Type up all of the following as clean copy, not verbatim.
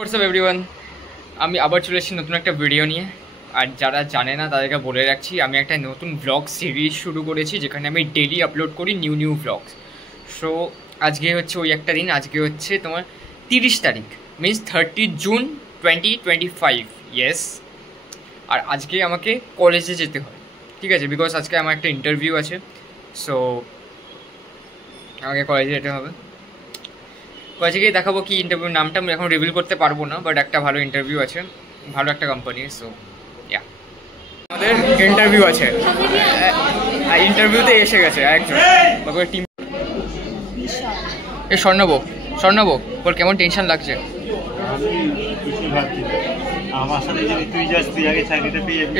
WhatsApp everyone, আমি আবার চলে এসেছি নতুন একটা ভিডিও নিয়ে। আর যারা জানে না তাদেরকে বলে রাখছি, আমি একটা নতুন ব্লগ সিরিজ শুরু করেছি যেখানে আমি ডেলি আপলোড করি নিউ ব্লগস। সো আজকে হচ্ছে ওই একটা দিন, আজকে হচ্ছে তোমার 30 তারিখ, মিনস 30 জুন 2025। ইয়েস, আর আজকে আমাকে কলেজে যেতে হয়, ঠিক আছে, বিকজ আজকে আমার একটা ইন্টারভিউ আছে। সো আমাকে কলেজে যেতে হবে। কলেজে গিয়ে দেখাবো কি ইন্টারভিউ, নামটা আমি এখন রিভিল করতে পারবো না, বাট একটা ভালো ইন্টারভিউ আছে, ভালো একটা কোম্পানি। সো ইয়া, আমাদের ইন্টারভিউ আছে, ইন্টারভিউতে এসে গেছে একজন টিম। এ স্বর্ণব বল, কেমন টেনশন লাগছে?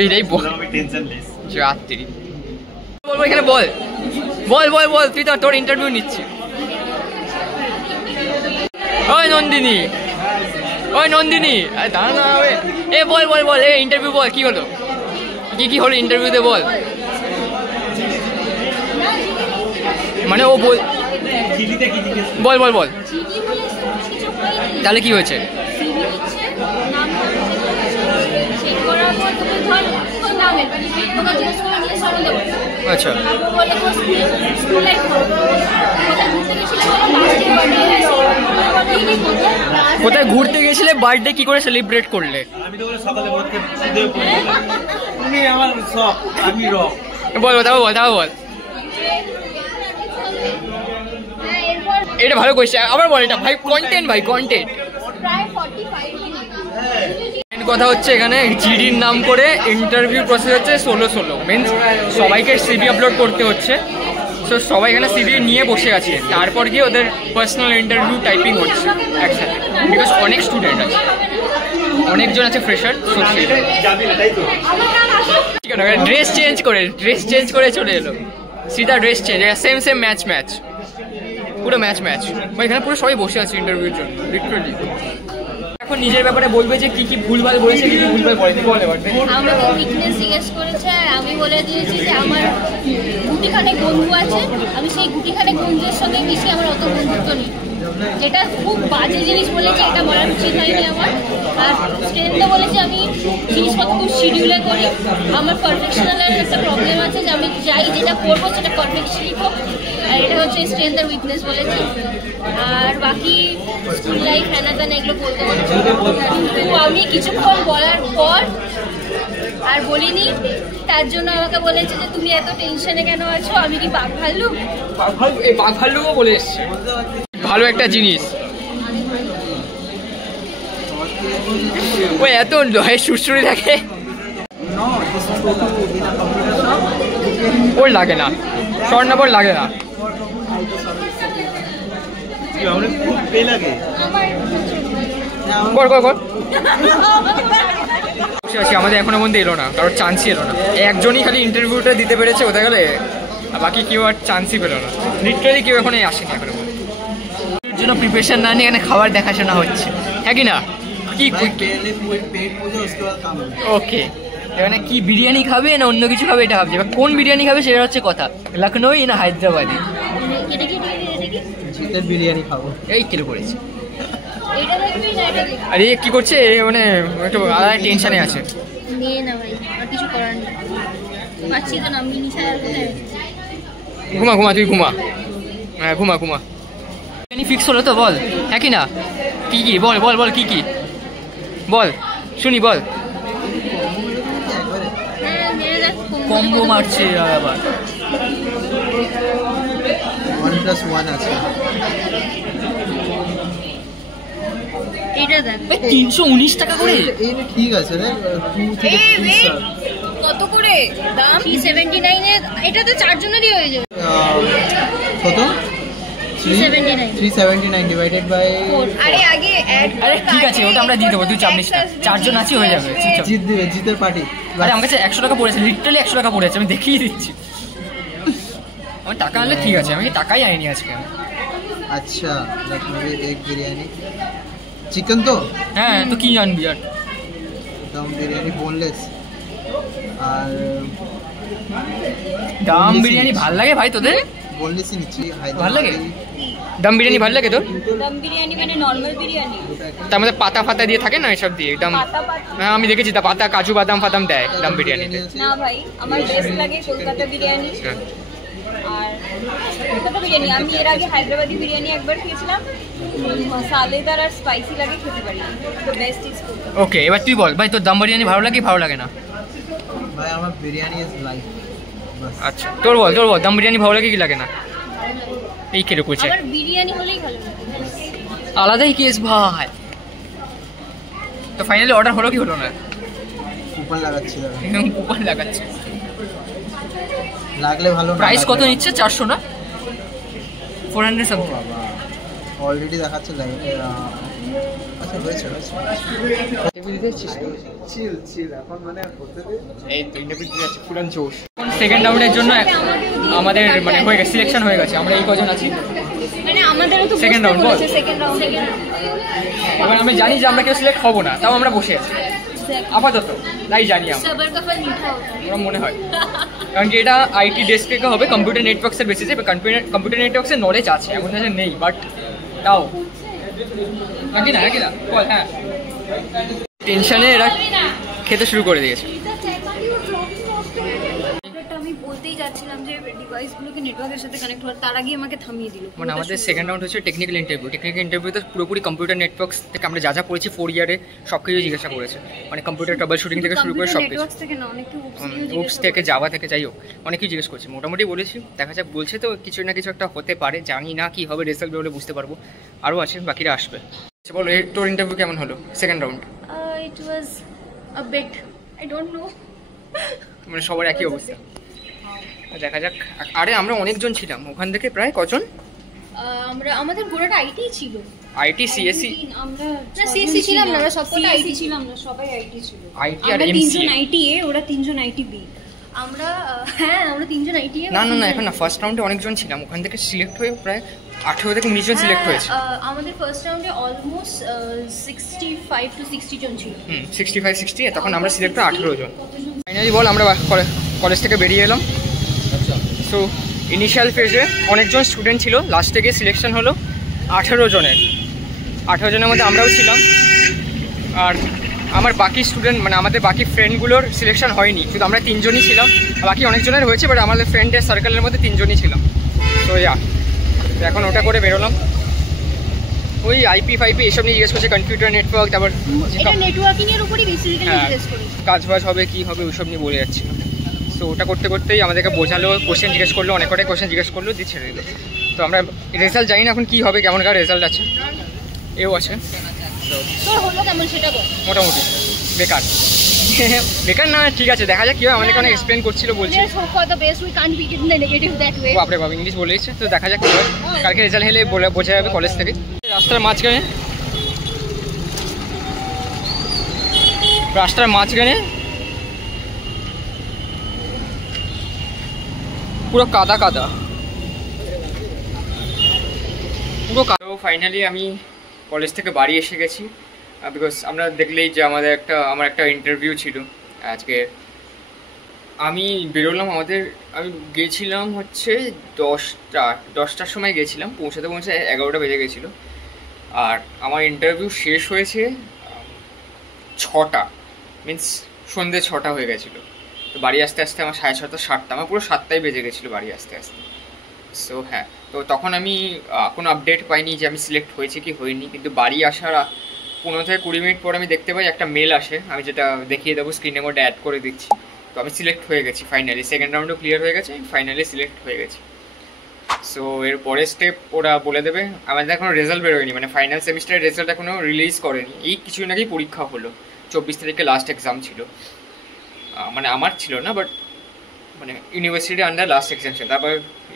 এইটাই বল, এখানে বল বল বল বল তুই তো তোর ইন্টারভিউ নিচ্ছি। ওই নন্দিনী দাঁড়া, এ বল বল বল, এ ইন্টারভিউ বল, কি হলো, কি হলো ইন্টারভিউতে বল। মানে ও বল বল বল বল তাহলে কি হয়েছে? আচ্ছা, কোথায় ঘুরতে গেছিলে? বার্থডে কি করে সেলিব্রেট করলে? বল বল এটা ভালো কোয়েশ্চেন, আবার বল এটা ভাই, কন্টেন্ট কথা হচ্ছে এখানে জিডির নাম করে ইন্টারভিউ প্রসেস হচ্ছে 16 মিনস সবাইকে সিভি আপলোড করতে হচ্ছে। সো সবাই এখানে সিভি নিয়ে বসে আছে, তারপর গিয়ে ওদের পার্সোনাল ইন্টারভিউ টাইপিং হচ্ছে একসাথে, বিকজ অনেক স্টুডেন্ট আছে, অনেকজন আছে ফ্রেশার। সো ড্রেস চেঞ্জ করে চলে এলো, সিধা ড্রেস চেঞ্জ, সেম ম্যাচ পুরো ম্যাচ এখানে পুরো সবাই বসে আছে ইন্টারভিউর জন্য লিটারালি। এখন নিজের ব্যাপারে বলবে যে কি ভুলভাল বলেছে, কি ভুলভাল বলেনি, বল এবার। আমাকে উইকনেস জিজ্ঞেস করেছে আর আমি বলে দিয়েছি যে আমার গুটিখানেক বন্ধু আছে, আমি সেই গুটিখানেক বন্ধুদের সঙ্গে মিশি, আমার অত বন্ধুত্ব নেই, যেটা খুব বাজে জিনিস বলেছে, এটা বলার উচিত হয়নি আমার। আর স্ট্রেন্থও বলেছে আমি জিনিসপত্র খুব শিডিউলে করি, আমার পারফেকশনালের একটা প্রবলেম আছে যে আমি যাই যেটা করবো সেটা পারফেকশনই হোক, আর এটা হচ্ছে স্ট্রেন্থ আর উইকনেস বলেছি। আর বাকি স্কুল লাইফ হ্যানা এগুলো বলতে পারছি, কিন্তু আমি কিছুক্ষণ বলার পর আর বলিনি, তার জন্য আমাকে বলেছে যে তুমি এত টেনশনে কেন আছো, আমি কি বাঘ ভাল্লুকও বলে এসছে। ভালো একটা জিনিস, ওই এত সুরসুরি থাকে, ওর লাগে না, স্বর্ণাবর লাগে না, আমাদের এখনো পর্যন্ত এলো না, কারোর চান্সই এলো না। একজনই খালি ইন্টারভিউটা দিতে পেরেছে, ওদের গেলে বাকি কেউ আর চান্সই পেলো না, লিটারালি কেউ এখনো আসেনি এখনো জন্য প্রিপারেশন না নিয়ে এখানে খাবার দেখাশোনা হচ্ছে, হ্যাঁ কি না? কি ওকে, এখানে কি বিরিয়ানি খাবে না অন্য কিছু খাবে এটা ভাবছে, এবার কোন বিরিয়ানি খাবে সেটা হচ্ছে কথা, লখনৌ না হায়দ্রাবাদি। বিরিয়ানি খাবো, এই কিলো করেছে। আরে কি করছে, মানে একটু আলাদা টেনশনে আছে। ঘুমা তুই ঘুমা, হ্যাঁ ঘুমা ফিক্স হলো তো, বল হ্যাঁ কি না? কি বল কি বল শুনি, বল। কম্বো মারছে আবার, 1+1 আছে, 319 টাকা করে। ঠিক আছে রে, 2 থেকে 3 কত করে দাম? 379 এ এটা তো 4 জনেরই হয়ে যাবে। কত? 379 ডিভাইডেড বাই 4। আরে ঠিক আছে, ওটা আমরা দিয়ে দেবো, তুই চাপ নিস না, 4 জন আছি হয়ে যাবে। জিতের পার্টি। আরে আমার কাছে 100 টাকা পড়েছে, লিটারালি 100 টাকা পড়েছে, আমি দেখিয়ে দিচ্ছি। আমার টাকা আনলে ঠিক আছে, আমি টাকাই আইনি আজকে। আচ্ছা, লখনৌ এক বিরিয়ানি, চিকেন তো? হ্যাঁ, তো কি আনবি? আর দম বিরিয়ানি বোনলেস, আর দম বিরিয়ানি ভাল লাগে ভাই তোদের? বোনলেসই নিচ্ছি, ভাল লাগে। দম বিরিয়ানি ভালো লাগে তোর? দম বিরিয়ানি মানে নর্মাল বিরিয়ানি, তার মধ্যে পাতা ফাতা দিয়ে থাকে না এসব দিয়ে দম? হ্যাঁ আমি দেখেছি তা পাতা কাজু বাদাম ফাদাম দেয় দম বিরিয়ানিতে। না ভাই, আমার বেস্ট লাগে কলকাতা বিরিয়ানি। আর কলকাতা বিরিয়ানি আমি এর আগে হায়দ্রাবাদি বিরিয়ানি একবার খেয়েছিলাম, মশালেদার আর স্পাইসি লাগে, খেতে পারি। তো বেস্ট ইজ কলকাতা। ওকে, এবার তুই বল ভাই তোর দম বিরিয়ানি ভালো লাগে ভালো লাগে না? ভাই আমার বিরিয়ানি ইজ লাইফ। আচ্ছা তোর বল দম বিরিয়ানি ভালো লাগে কি লাগে না? এই খেলে করছে আমার বিরিয়ানি হলেই ভালো লাগে। আলাদাই কেস ভাই। তো ফাইনালি অর্ডার হলো কি হলো না? কুপন লাগাচ্ছি দাদা। কুপন লাগাচ্ছে। লাগলে ভালো। প্রাইস কত নিচ্ছে? 400 না 400 সামথিং? বাবা অলরেডি দেখাচ্ছে লাইভ। আচ্ছা হয়েছে চিল এখন মানে করতে দে। এই তো ইন্টারভিউ দিতে যাচ্ছে পুরান জোশ। সেকেন্ড রাউন্ডের জন্য আমাদের মানে হয়ে গেছে, সিলেকশন হয়ে গেছে। আমরা এই কজন আছি, মানে আমাদেরও তো Second round, বল। Second round. এবার আমি জানি যে আমরা কেউ সিলেক্ট হবো না, তাও আমরা বসে আছি আপাতত, তাই জানি আমরা, সবার কা ফল মিঠা হোতা है। আমার মনে হয়। কারণ কি এটা আইটি ডেস্ক থেকে হবে, কম্পিউটার নেটওয়ার্কসের বেসিসে। কম্পিউটার নেটওয়ার্কসের নলেজ আছে, এমন না যে নেই, বাট তাও নাকি না বল। হ্যাঁ টেনশনে এরা খেতে শুরু করে দিয়েছে। আমি বলতেই যাচ্ছিলাম যে ডিভাইসগুলোকে নেটওয়ার্কের সাথে কানেক্ট হওয়ার, তার আগে আমাকে থামিয়ে দিল। মানে আমাদের সেকেন্ড রাউন্ড হচ্ছে টেকনিক্যাল ইন্টারভিউ। টেকনিক্যাল ইন্টারভিউতে পুরোপুরি কম্পিউটার নেটওয়ার্কস থেকে আমরা যা পড়েছি 4 ইয়ারে সব কিছু জিজ্ঞাসা করেছে। মানে কম্পিউটার ট্রাবল শুটিং থেকে শুরু করে সব কিছু, ওপস থেকে জাভা থেকে যাই হোক অনেক কিছু জিজ্ঞেস করছি। মোটামুটি বলেছি, দেখা যাক। বলছে তো কিছু না কিছু একটা হতে পারে, জানি না কি হবে, রেজাল্ট বেরোলে বুঝতে পারবো। আরও আছে, বাকিরা আসবে। বলো তোর ইন্টারভিউ কেমন হলো second round? It was a bit, I don't know. মানে সবার একই অবস্থা, দেখা যাক। আরে আমরা অনেকজন ছিলাম ওখান থেকে, প্রায় কজন? আমাদের গোড়াটা আইটি ছিল। IT CSC? আমরা না সিএসসি ছিলাম না, আমরা সবকটা আইটি ছিলাম না, সবাই আইটি ছিল। আইটি আর আমরা এমসি? তিনজন আইটি এ, ওরা তিনজন আইটি বি। আমরা হ্যাঁ আমরা তিনজন আইটি এ। না এখন না, ফার্স্ট রাউন্ডে অনেকজন ছিলাম, ওখান থেকে সিলেক্ট হয়ে প্রায় 18 থেকে 19 জন সিলেক্ট হয়েছে। আমাদের ফার্স্ট রাউন্ডে অলমোস্ট 65 to 60 জন ছিল। 65-60, তখন আমরা সিলেক্ট হয়ে 18 জন। ফাইনালি বল, আমরা কলেজ থেকে বেরিয়ে এলাম। সো ইনিশিয়াল ফেজে অনেকজন স্টুডেন্ট ছিল, লাস্টে গিয়ে সিলেকশন হলো 18 জনের। 18 জনের মধ্যে আমরাও ছিলাম। আর আমার বাকি স্টুডেন্ট মানে আমাদের বাকি ফ্রেন্ডগুলোর সিলেকশন হয়নি, শুধু আমরা 3 জনই ছিলাম। বাকি অনেকজনের হয়েছে, বাট আমাদের ফ্রেন্ডের সার্কেলের মধ্যে 3 জনই ছিলাম। তো এখন ওটা করে বেরোলাম। ওই আইপি ফাইপি এসব নিয়ে জিজ্ঞেস করছে, কম্পিউটার নেটওয়ার্ক, তারপর এটা নেটওয়ার্কিং এর উপরই বেসিক্যালি জিজ্ঞেস করেছে, কাজ বাজ হবে কি হবে ওইসব নিয়ে বলে যাচ্ছিল। তো ওটা করতে করতেই আমাদেরকে বোঝালো, কোশ্চেন জিজ্ঞেস করলো, অনেক কটাই কোশ্চেন জিজ্ঞেস করলো, দিয়ে ছেড়ে দিল। তো আমরা রেজাল্ট জানি না এখন কী হবে, কেমন কার রেজাল্ট আছে, এও আছে। তো হলো কেমন সেটা বল। মোটামুটি বেকার বেকার না, ঠিক আছে, দেখা যাক কী হয়। আমাদেরকে অনেক এক্সপ্লেন করছিল, বলছি বাপরে বাপ ইংলিশ বলে দিচ্ছে। তো দেখা যাক কী হয়, কালকে রেজাল্ট হলে বোঝা যাবে কলেজ থেকে। রাস্তার মাঝখানে পুরো কাদা পুরো কাদা। ফাইনালি আমি কলেজ থেকে বাড়ি এসে গেছি, বিকজ আমরা দেখলেই যে আমার একটা ইন্টারভিউ ছিল আজকে। আমি বেরোলাম, আমি গেছিলাম হচ্ছে 10টার সময় গেছিলাম, পৌঁছাতে 11টা বেজে গেছিলো। আর আমার ইন্টারভিউ শেষ হয়েছে 6টা, মিনস সন্ধ্যে 6টা হয়ে গেছিলো। তো বাড়ি আসতে আসতে আমার 6:30 7টা, আমার পুরো 7টাই বেজে গেছিলো বাড়ি আসতে আসতে। সো হ্যাঁ, তো তখন আমি কোনো আপডেট পাইনি যে আমি সিলেক্ট হয়েছি কি হয়নি। কিন্তু বাড়ি আসার 15 থেকে 20 মিনিট পর আমি দেখতে পাই একটা মেল আসে, আমি যেটা দেখিয়ে দেবো স্ক্রিনের মধ্যে অ্যাড করে দিচ্ছি। তো আমি সিলেক্ট হয়ে গেছি ফাইনালি, সেকেন্ড রাউন্ডও ক্লিয়ার হয়ে গেছে, ফাইনালি সিলেক্ট হয়ে গেছি। সো এর পরের স্টেপ ওরা বলে দেবে। আমাদের এখনও রেজাল্ট বেরোয়নি, মানে ফাইনাল সেমিস্টারের রেজাল্ট এখনও রিলিজ করেনি। এই কিছুদিন আগেই পরীক্ষা হলো, 24 তারিখে লাস্ট এক্সাম ছিল। মানে আমার ছিল না, বাট মানে ইউনিভার্সিটির আন্ডার লাস্ট এক্সাম ছিল। তারপর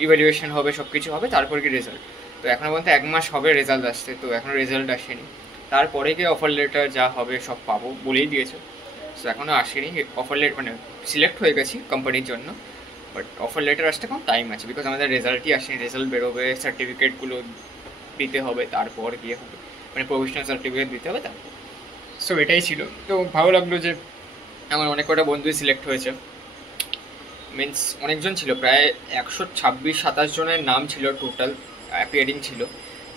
ইভ্যালুয়েশন হবে, সব কিছু হবে, তারপর কি রেজাল্ট। তো এখনও পর্যন্ত 1 মাস হবে রেজাল্ট আসতে, তো এখনও রেজাল্ট আসেনি। তারপরে গিয়ে অফার লেটার যা হবে সব পাবো বলেই দিয়েছে। সো এখনও আসেনি অফার লেটার, মানে সিলেক্ট হয়ে গেছি কোম্পানির জন্য, বাট অফার লেটার আসতে কম টাইম আছে, বিকজ আমাদের রেজাল্টই আসেনি। রেজাল্ট বেরোবে, সার্টিফিকেটগুলো দিতে হবে, তারপর গিয়ে হবে, মানে প্রফেশনাল সার্টিফিকেট দিতে হবে তারপর। সো এটাই ছিল। তো ভালো লাগলো যে আমার অনেক কটা বন্ধুই সিলেক্ট হয়েছে, মিনস অনেকজন ছিল, প্রায় 126-27 জনের নাম ছিল টোটাল অ্যাপিয়ারিং ছিল।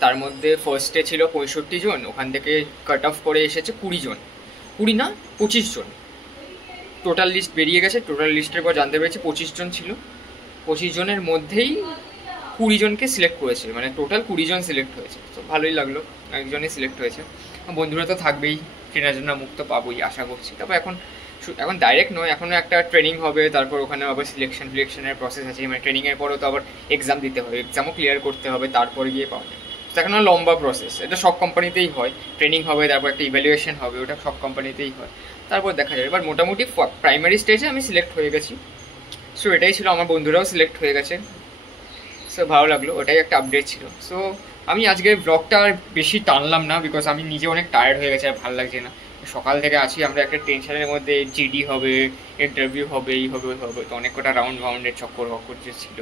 তার মধ্যে ফার্স্টে ছিল 65 জন, ওখান থেকে কাট অফ করে এসেছে 20 জন, 20 না 25 জন। টোটাল লিস্ট বেরিয়ে গেছে, টোটাল লিস্টের পর জানতে পেরেছি 25 জন ছিল। 25 জনের মধ্যেই 20 জনকে সিলেক্ট করেছে, মানে টোটাল 20 জন সিলেক্ট হয়েছে। তো ভালোই লাগলো, একজনই সিলেক্ট হয়েছে। বন্ধুরা তো থাকবেই, ট্রেনার জন্য মুখ তো পাবোই আশা করছি। তারপর এখন ডাইরেক্ট নয়, এখনও একটা ট্রেনিং হবে, তারপর ওখানে আবার সিলেকশনের প্রসেস আছে, মানে ট্রেনিংয়ের পরেও তো আবার এক্সাম দিতে হবে, এক্সামও ক্লিয়ার করতে হবে, তারপরে গিয়ে পাওয়া যায়। তো এখন লম্বা প্রসেস, এটা সব কোম্পানিতেই হয়, ট্রেনিং হবে, তারপর একটা ইভ্যালুয়েশন হবে, ওটা সব কোম্পানিতেই হয়, তারপর দেখা যাবে। এবার মোটামুটি প্রাইমারি স্টেজে আমি সিলেক্ট হয়ে গেছি। সো এটাই ছিল, আমার বন্ধুরাও সিলেক্ট হয়ে গেছে। সো ভালো লাগলো, ওটাই একটা আপডেট ছিল। সো আমি আজকে ব্লগটা আর বেশি টানলাম না, বিকজ আমি নিজে অনেক টায়ার্ড হয়ে গেছে, আর ভালো লাগছে না। সকাল থেকে আছি আমরা একটা টেনশনের মধ্যে, জিডি হবে, ইন্টারভিউ হবে, এই হবে ওই হবে, তো অনেক কটা রাউন্ডের চক্কর ছিল,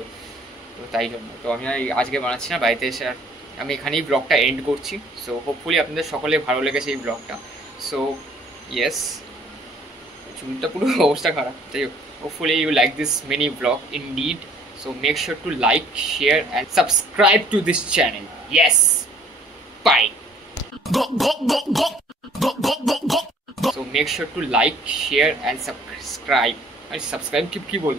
তো তাই জন্য তো আমি আজকে বানাচ্ছি না, বাড়িতে এসে আর আমি এখানেই ব্লগটা এন্ড করছি। সো হোপফুলি আপনাদের সকলে ভালো লেগেছে এই ব্লগটা। সো ইয়েস, চুলটা পুরো অবস্থা খারাপ, যাই হোক, hopefully you like this mini blog indeed. So make sure to like, share and subscribe to this channel. Yes. Bye. So make sure to like, share and subscribe. And subscribe ki bol.